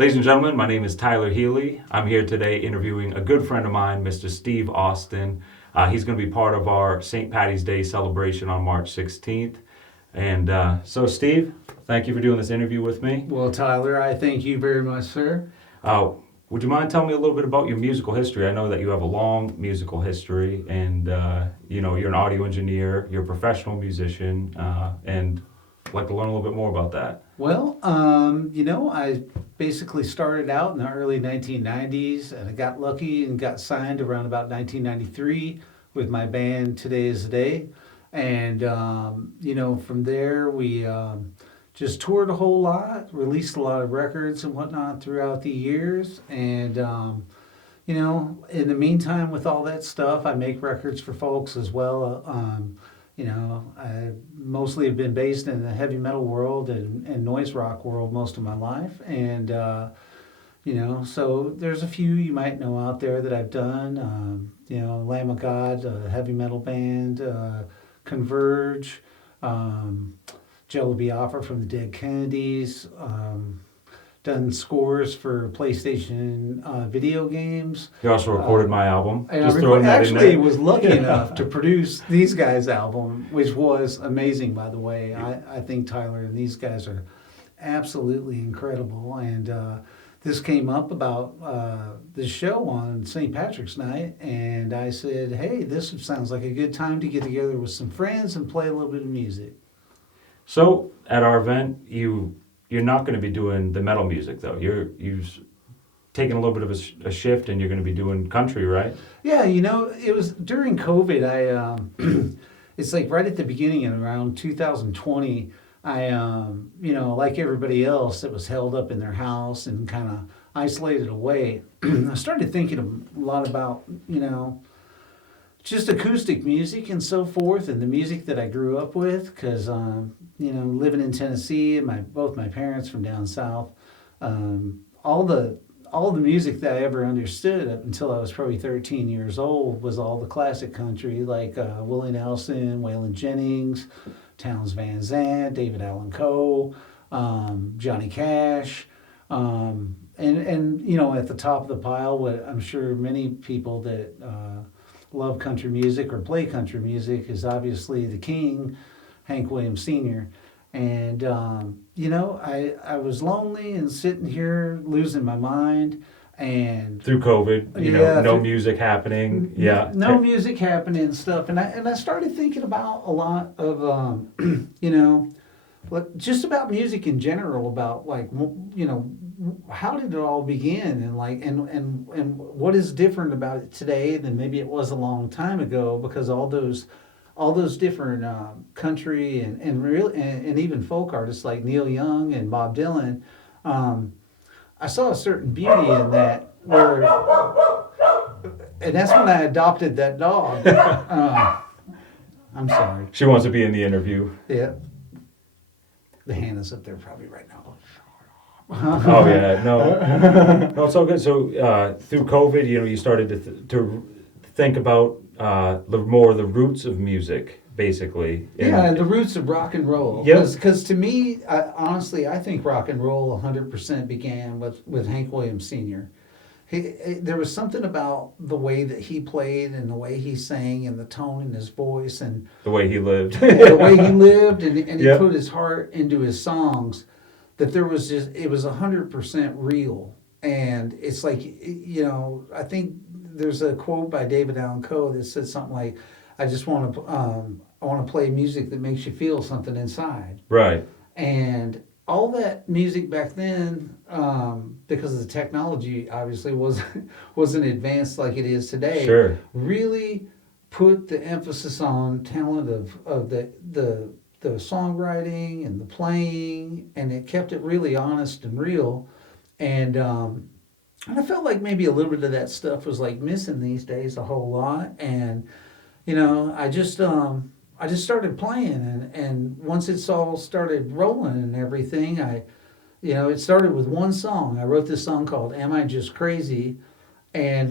Ladies and gentlemen, my name is Tyler Healy. I'm here today interviewing a good friend of mine, Mr. Steve Austin. He's going to be part of our St. Patty's Day celebration on March 16th. And so, Steve, thank you for doing this interview with me. Well, Tyler, I thank you very much, sir. Would you mind telling me a little bit about your musical history? I know that you have a long musical history, and you're an audio engineer, you're a professional musician, and I'd like to learn a little bit more about that. Well, I basically started out in the early 1990s, and I got lucky and got signed around about 1993 with my band Today is the Day. And, from there we just toured a whole lot, released a lot of records and whatnot throughout the years. And, in the meantime, with all that stuff, I make records for folks as well. I mostly have been based in the heavy metal world and noise rock world most of my life. And, so there's a few you might know out there that I've done. Lamb of God, a heavy metal band, Converge, Jello Biafra from the Dead Kennedys, done scores for PlayStation video games. You also recorded my album. And Just I throwing that in actually there. was lucky enough to produce these guys' album, which was amazing, by the way. I think Tyler and these guys are absolutely incredible. And this came up about the show on St. Patrick's Night, and I said, hey, this sounds like a good time to get together with some friends and play a little bit of music. So at our event, you're not going to be doing the metal music though. You've taken a little bit of a shift, and you're going to be doing country, right? Yeah, it was during COVID. It's like right at the beginning in around 2020. I, like everybody else that was held up in their house and kind of isolated away. I started thinking a lot about, just acoustic music and so forth, and the music that I grew up with, because living in Tennessee and both my parents from down south, all the music that I ever understood up until I was probably 13 years old was all the classic country, like Willie Nelson, Waylon Jennings, Townes Van Zandt, David Allan Coe, Johnny Cash, and at the top of the pile, what I'm sure many people that love country music or play country music is obviously the king, Hank Williams Sr. And, I was lonely and sitting here losing my mind. And Through COVID, no music happening. Yeah. No music happening and stuff. And I started thinking about a lot of, just about music in general, about how did it all begin, and what is different about it today than maybe it was a long time ago, because all those different country and even folk artists like Neil Young and Bob Dylan, I saw a certain beauty in that, and that's when I adopted that dog. I'm sorry. She wants to be in the interview. Yeah. The Hannah's up there probably right now. Oh yeah, no, it's all good. So through COVID, you started to think about more the roots of music, basically. Yeah, the roots of rock and roll. Yes. Because to me, honestly, I think rock and roll 100% began with Hank Williams Sr. There was something about the way that he played and the way he sang and the tone in his voice and the way he lived. the way he lived, and he Yep. put his heart into his songs, that it was 100% real. And it's like, I think there's a quote by David Allan Coe that said something like, I want to play music that makes you feel something inside. Right. And all that music back then, because the technology obviously wasn't advanced like it is today, Sure. really put the emphasis on talent of the songwriting and the playing, and it kept it really honest and real. And I felt like maybe a little bit of that stuff was like missing these days a whole lot. And I just started playing, and once it's all started rolling and everything, it started with one song. I wrote this song called "Am I Just Crazy?" And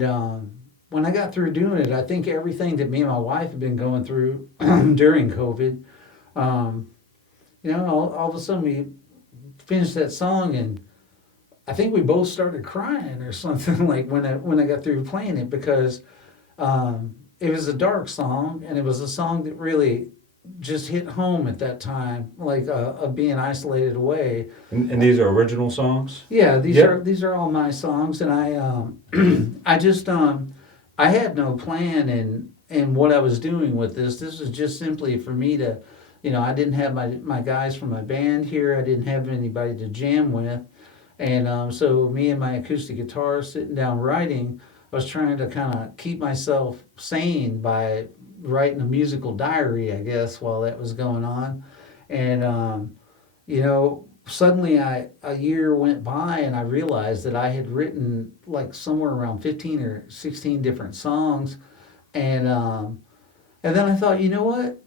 when I got through doing it, I think everything that me and my wife had been going through during COVID, all of a sudden we finished that song, and I think we both started crying or something like when I got through playing it because it was a dark song and it was a song that really just hit home at that time, like of being isolated away. And these are original songs? Yeah, Yep. these are all my songs, and I I just I had no plan in what I was doing with this. This was just simply for me to, I didn't have my guys from my band here. I didn't have anybody to jam with, and so me and my acoustic guitar sitting down writing. I was trying to kind of keep myself sane by writing a musical diary, I guess, while that was going on, and suddenly a year went by and I realized that I had written like somewhere around 15 or 16 different songs, and then I thought, you know what,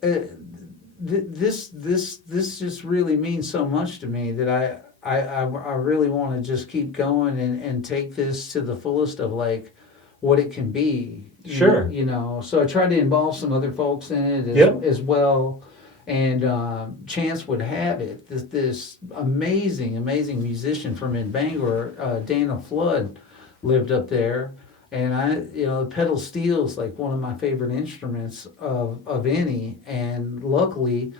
this just really means so much to me that I really want to just keep going and take this to the fullest of like what it can be. Sure. So I tried to involve some other folks in it Yep. as well. And chance would have it, this amazing musician from in Bangor, Dana Flood, lived up there. And the pedal steel's like one of my favorite instruments of any. And luckily,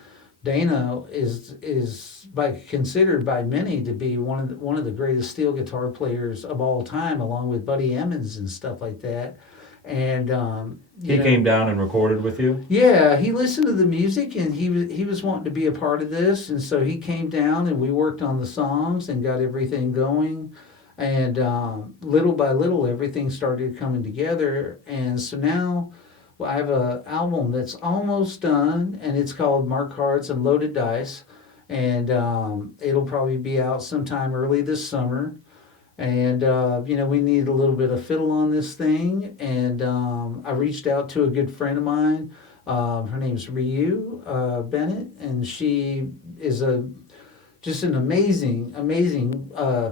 Dana is considered by many to be one of the greatest steel guitar players of all time, along with Buddy Emmons and stuff like that. And He came down and recorded with you? yeah, he listened to the music and he was wanting to be a part of this, and so he came down and we worked on the songs and got everything going, and little by little everything started coming together, and so now I have a album that's almost done, and it's called Mark Cards and Loaded Dice, and it'll probably be out sometime early this summer. And we need a little bit of fiddle on this thing, and I reached out to a good friend of mine. Her name's Ryu Bennett, and she is just an amazing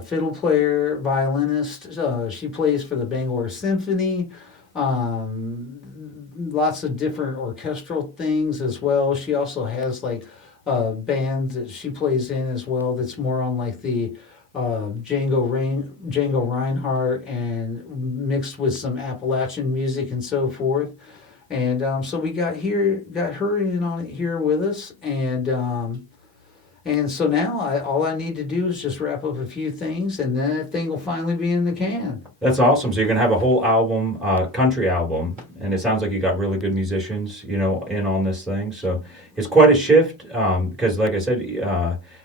fiddle player, violinist. She plays for the Bangor Symphony, lots of different orchestral things as well. She also has like a band that she plays in as well that's more on like the Django Reinhardt and mixed with some Appalachian music and so forth. And so we got her in on it here with us, and so now all I need to do is just wrap up a few things, and then that thing will finally be in the can. That's awesome. So you're gonna have a whole album, country album, and it sounds like you got really good musicians, in on this thing. So it's quite a shift, because like I said,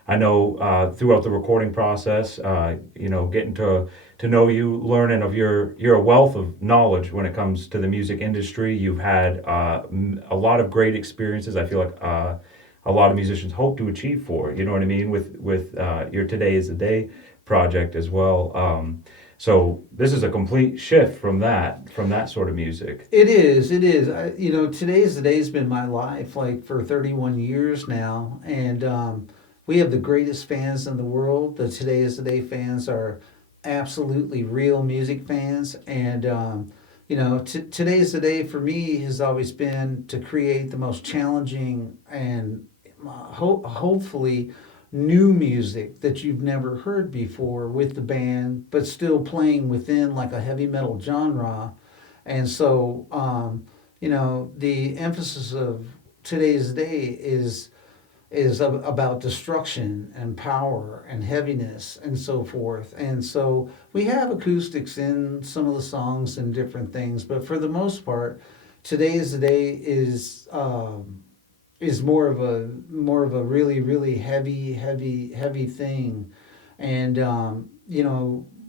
I know throughout the recording process, getting to know you, learning of you're a wealth of knowledge when it comes to the music industry. You've had a lot of great experiences. I feel like a lot of musicians hope to achieve for. You know what I mean? With your Today is the Day project as well. So this is a complete shift from that sort of music. It is. Today is the Day's been my life like for 31 years now, and we have the greatest fans in the world. The Today is the Day fans are absolutely real music fans, and today's the day for me has always been to create the most challenging and hopefully new music that you've never heard before with the band, but still playing within like a heavy metal genre. And so, the emphasis of Today's Day is about destruction and power and heaviness and so forth. And so we have acoustics in some of the songs and different things, but for the most part, Today's the Day is more of a really heavy thing. And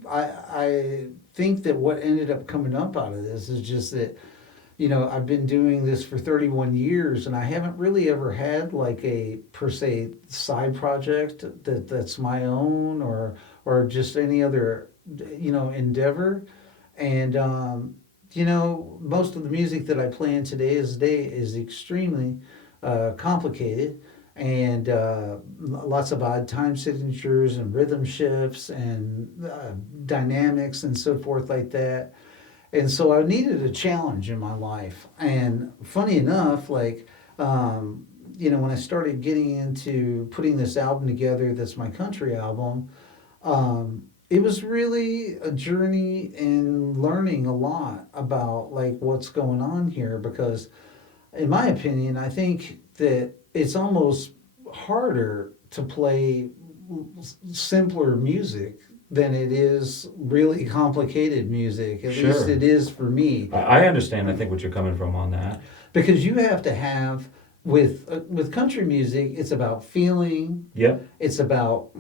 I think that what ended up coming up out of this is just that I've been doing this for 31 years and I haven't really ever had like a per se side project that's my own or just any other endeavor. And most of the music that I play in Today's Day is extremely complicated, and lots of odd time signatures and rhythm shifts and dynamics and so forth like that. And so I needed a challenge in my life. And funny enough, like, when I started getting into putting this album together, that's my country album, it was really a journey in learning a lot about like what's going on here because in my opinion, I think that it's almost harder to play simpler music than it is really complicated music. At least Sure. it is for me, I understand. I think what you're coming from on that. because you have to have with country music. It's about feeling. Yep. It's about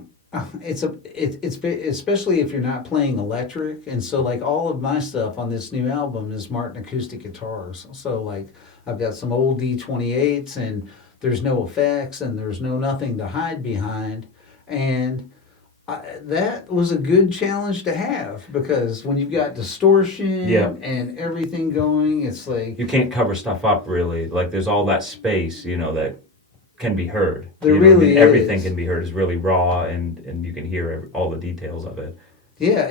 especially if you're not playing electric, and so like all of my stuff on this new album is Martin acoustic guitars. So like I've got some old D28s, and there's no effects and there's no nothing to hide behind, and that was a good challenge to have because when you've got distortion Yeah. and everything going, it's like You can't cover stuff up really. Like there's all that space, that can be heard. there You know what I really mean? Everything is. can be heard. It's really raw, and you can hear all the details of it. Yeah,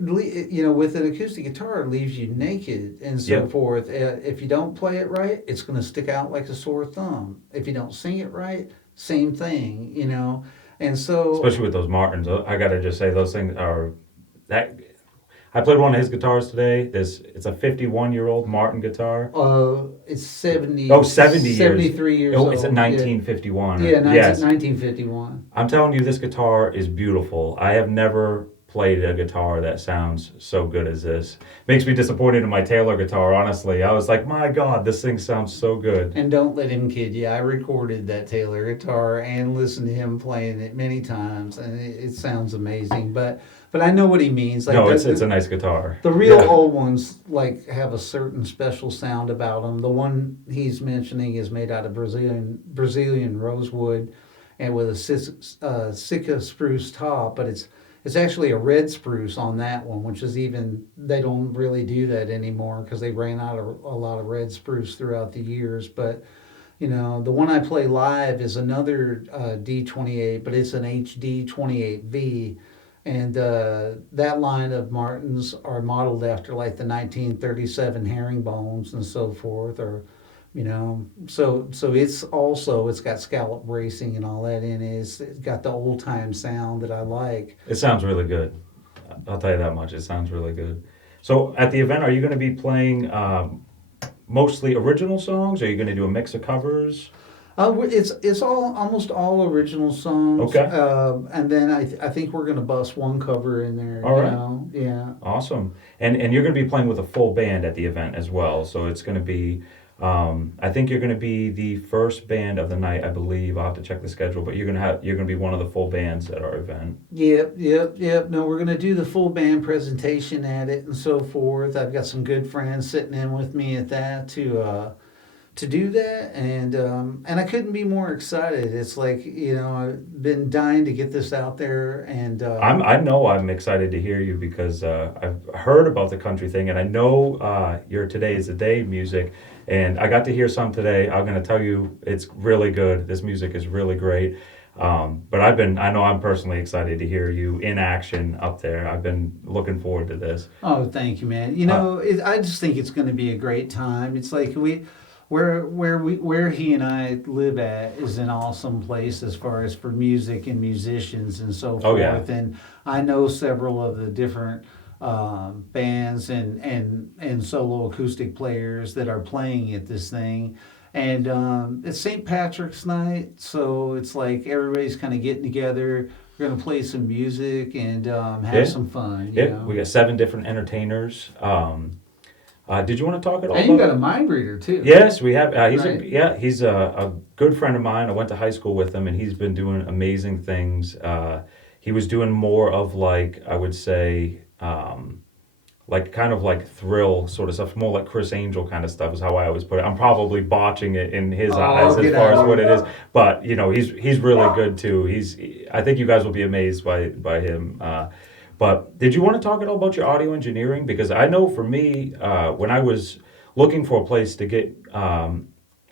with an acoustic guitar, it leaves you naked and so Yep. forth. If you don't play it right, it's going to stick out like a sore thumb. If you don't sing it right, same thing. And so, Especially with those Martins. I gotta just say those things are that. I played one of his guitars today. It's a 51-year-old Martin guitar. it's 70, Oh, 70 years. 73 years Oh, old. it's a 1951. Yeah, 19, Yes. 1951. I'm telling you, this guitar is beautiful. I have never played a guitar that sounds so good as this. Makes me disappointed in my Taylor guitar, honestly. I was like, my God, this thing sounds so good. And don't let him kid you. I recorded that Taylor guitar and listened to him playing it many times, and it sounds amazing. But I know what he means. Like No, it's a nice guitar. the real Yeah. old ones like have a certain special sound about them. The one he's mentioning is made out of Brazilian rosewood, and with a Sitka spruce top. But it's actually a red spruce on that one, which is even they don't really do that anymore because they ran out of a lot of red spruce throughout the years. But the one I play live is another D28, but it's an HD 28V. And that line of Martins are modeled after like the 1937 herringbones and so forth, or so it's got scallop bracing and all that in it. It's got the old time sound that I like. It sounds really good. I'll tell you that much. It sounds really good. So at the event, are you going to be playing mostly original songs? Or are you going to do a mix of covers? It's almost all original songs. Okay. And then I think we're gonna bust one cover in there. All right. Yeah. Awesome. And you're going to be playing with a full band at the event as well. So it's going to be, I think you're going to be the first band of the night, I believe. I'll have to check the schedule, but you're going to be one of the full bands at our event. Yep. No, we're gonna do the full band presentation at it and so forth. I've got some good friends sitting in with me at that to do that, and I couldn't be more excited. It's like I've been dying to get this out there, and I know I'm excited to hear you because I've heard about the country thing, and I know your Today is the Day music, and I got to hear some today. I'm going to tell you, it's really good. This music is really great. But I know I'm personally excited to hear you in action up there. I've been looking forward to this. oh, thank you, man. I just think it's going to be a great time. It's like where he and I live at is an awesome place as far as for music and musicians and so forth. Oh, yeah. And I know several of the different bands and solo acoustic players that are playing at this thing. And it's St. Patrick's night, so it's like everybody's kind of getting together. We're gonna play some music and have Yeah. some fun. Yeah, we got 7 different entertainers. Did you want to talk at all And you about? got a mind reader too. Yes, we have. Right. He's a good friend of mine. I went to high school with him, and he's been doing amazing things. He was doing more of like, I would say, like kind of like thrill sort of stuff, more like Chris Angel kind of stuff is how I always put it. I'm probably botching it in his eyes as get far out as of what here. it is, but he's really good too. I think you guys will be amazed by him. But did you want to talk at all about your audio engineering? Because I know for me, when I was looking for a place to get a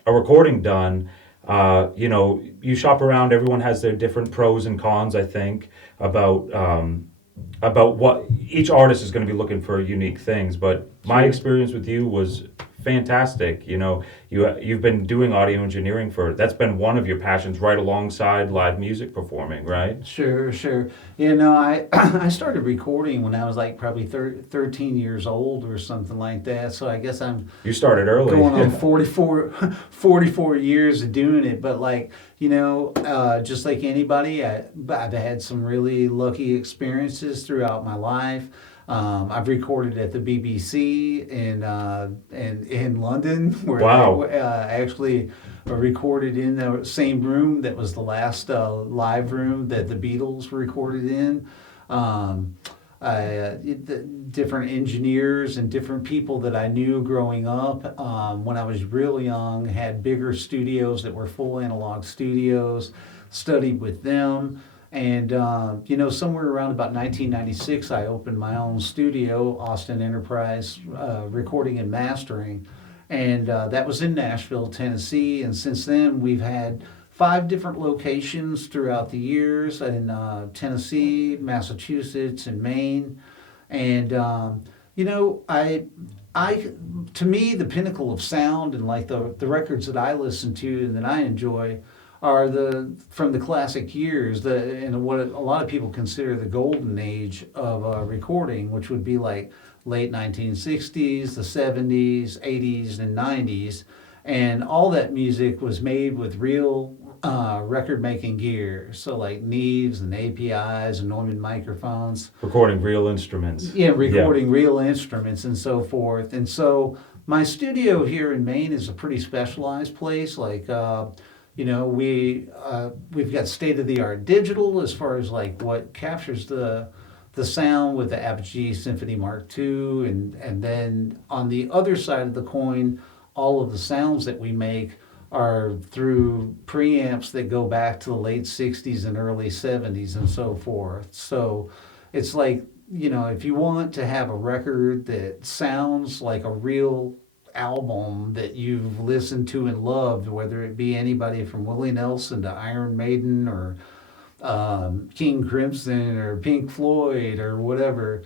recording done, you shop around. Everyone has their different pros and cons, I think, about what each artist is going to be looking for unique things. But my experience with you was fantastic. You've been doing audio engineering that's been one of your passions right alongside live music performing, right? Sure, sure. I I started recording when I was like probably 13 years old or something like that. So I guess I'm You started early. going on 44 years of doing it. But like, just like anybody, I've had some really lucky experiences throughout my life. I've recorded at the BBC in London, where Wow. I actually recorded in the same room that was the last live room that the Beatles recorded in. Um, different engineers and different people that I knew growing up when I was real young had bigger studios that were full analog studios, studied with them. And, somewhere around about 1996, I opened my own studio, Austin Enterprise Recording and Mastering. And that was in Nashville, Tennessee. And since then, we've had 5 different locations throughout the years in Tennessee, Massachusetts, and Maine. And, to me, the pinnacle of sound and like the records that I listen to and that I enjoy are from the classic years, and what a lot of people consider the golden age of recording, which would be like late 1960s, the 70s, 80s, and 90s. And all that music was made with real record making gear. So like Neves and APIs and Neumann microphones. Recording real instruments. Yeah, recording real instruments and so forth. And so my studio here in Maine is a pretty specialized place. Like, we've got state of the art digital as far as like what captures the sound with the Apogee Symphony Mark II, and then on the other side of the coin, all of the sounds that we make are through preamps that go back to the late 60s and early 70s and so forth. So it's like, if you want to have a record that sounds like a real album that you've listened to and loved, whether it be anybody from Willie Nelson to Iron Maiden or King Crimson or Pink Floyd or whatever,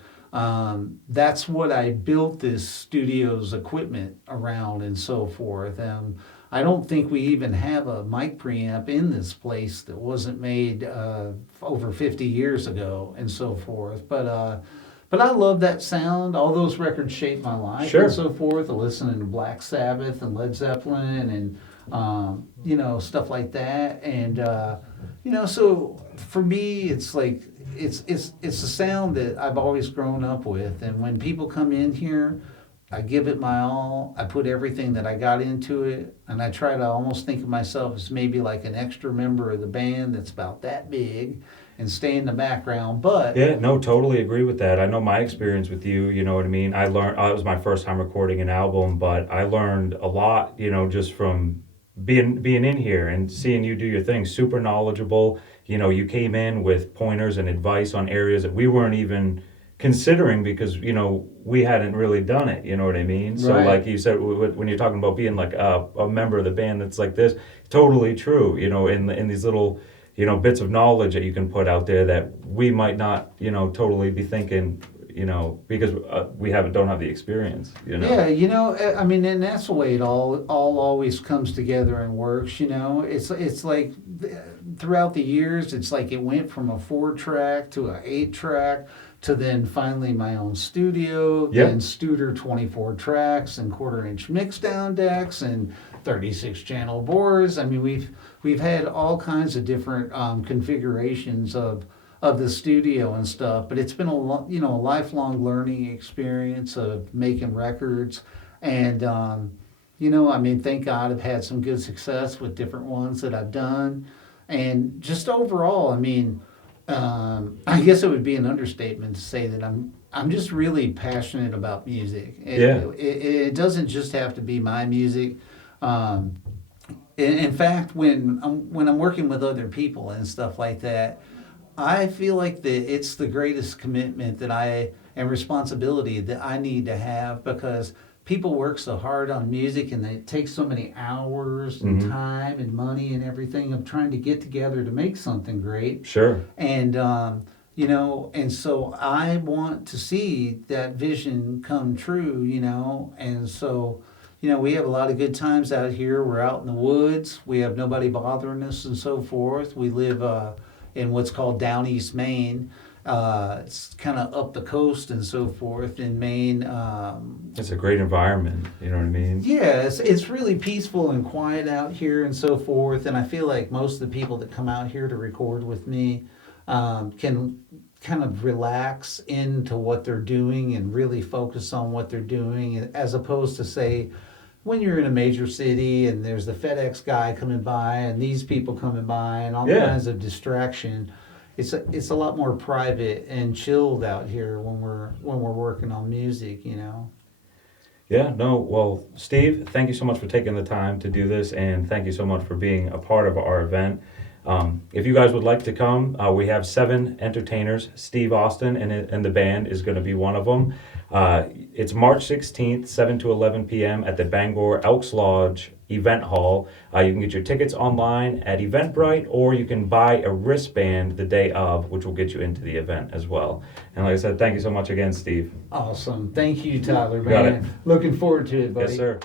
that's what I built this studio's equipment around and so forth. I don't think we even have a mic preamp in this place that wasn't made over 50 years ago and so forth. But I love that sound. All those records shaped my life Sure. and so forth. Listening to Black Sabbath and Led Zeppelin and stuff like that. And so for me, it's like it's a sound that I've always grown up with. And when people come in here, I give it my all. I put everything that I got into it, and I try to almost think of myself as maybe like an extra member of the band that's about that big and stay in the background. But Yeah, no, totally agree with that. I know my experience with you, you know what I mean? I learned, it was my first time recording an album, but I learned a lot, just from being in here and seeing you do your thing. Super knowledgeable. You came in with pointers and advice on areas that we weren't even considering because, we hadn't really done it, you know what I mean? So Right. like you said, when you're talking about being like a member of the band that's like this, totally true, in these little bits of knowledge that you can put out there that we might not, totally be thinking, because we don't have the experience, Yeah, I mean, and that's the way it all always comes together and works. It's like throughout the years, it's like it went from a 4-track to a 8-track to then finally my own studio, Yep. then Studer 24 tracks and 1/4-inch mix down decks and 36 channel boards. I mean, we've had all kinds of different configurations of the studio and stuff, but it's been a lifelong learning experience of making records. And I mean, thank God I've had some good success with different ones that I've done. And just overall, I mean, I guess it would be an understatement to say that I'm just really passionate about music. It doesn't just have to be my music. In fact, when I'm working with other people and stuff like that, I feel like it's the greatest commitment and responsibility that I need to have, because people work so hard on music and it takes so many hours and Mhm. time and money and everything of trying to get together to make something great. Sure. And and so I want to see that vision come true, and so we have a lot of good times out here. We're out in the woods. We have nobody bothering us and so forth. We live in what's called Down East Maine. It's kind of up the coast and so forth in Maine. It's a great environment, you know what I mean? Yeah, it's really peaceful and quiet out here and so forth. And I feel like most of the people that come out here to record with me can kind of relax into what they're doing and really focus on what they're doing, as opposed to, say, when you're in a major city and there's the FedEx guy coming by and these people coming by and all Yeah. kinds of distraction. It's a lot more private and chilled out here when we're working on music, Yeah, no, well, Steve, thank you so much for taking the time to do this, and thank you so much for being a part of our event. If you guys would like to come, we have 7 entertainers. Steve Austin and the band is going to be one of them. It's March 16th, 7 to 11 p.m. at the Bangor Elks Lodge Event Hall. You can get your tickets online at Eventbrite, or you can buy a wristband the day of, which will get you into the event as well. And like I said, thank you so much again, Steve. Awesome. Thank you, Tyler, Got man. Looking forward to it, buddy. Yes, sir.